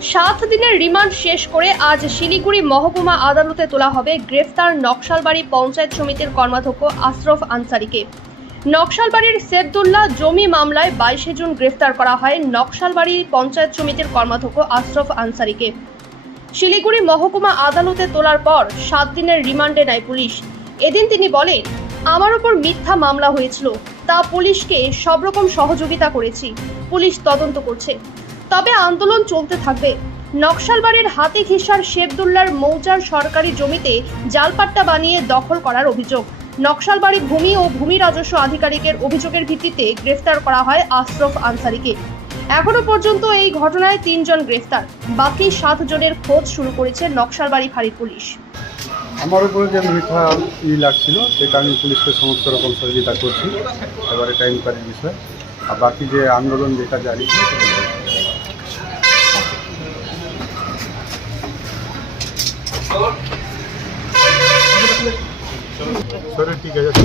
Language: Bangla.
7 দিনের রিমান্ড শেষ করে আজ শিলিগুড়ি মহকুমা আদালতে তোলা হবে গ্রেফতার নকশালবাড়ি পঞ্চায়েত সমিতির কর্মাধ্যক্ষ আশরাফ আনসারীকে। নকশালবাড়ির সেদুল্লাহ জমি মামলায় 22 জুন গ্রেফতার করা হয় নকশালবাড়ি পঞ্চায়েত সমিতির কর্মাধ্যক্ষ আশরাফ আনসারীকে। শিলিগুড়ি মহকুমা আদালতে তোলার পর 7 দিনের রিমান্ডে নেয় পুলিশ। এদিন তিনি বলেন, আমার উপর মিথ্যা মামলা হয়েছিল, তা পুলিশকে সব রকম সহযোগিতা করেছি, পুলিশ তদন্ত করছে, তবে আন্দোলন চলতে থাকবে। নকশালবাড়ির হাতি ঘিসার শেবদুল্লার মৌজার সরকারি জমিতে জালপাট্টা বানিয়ে দখল করার অভিযোগ। নকশালবাড়ি ভূমি ও ভূমি রাজস্ব আধিকারিকের অভিযোগের ভিত্তিতে গ্রেফতার করা হয় আশরাফ আনসারীকে। এখনো পর্যন্ত এই ঘটনায় 3 জন গ্রেফতার, বাকি 7 জনের খোঁজ শুরু করেছে নকশালবাড়ি ফাঁড়ির পুলিশ। আমার উপরে যে মিথ্যা লাগছিল সেটা আমি পুলিশকে সমস্ত রকম সহযোগিতা করছি, এবার এটা ইনকোয়ারির বিষয়। আর বাকি যে আন্দোলন যেটা জারি শরীর ঠিক আছে।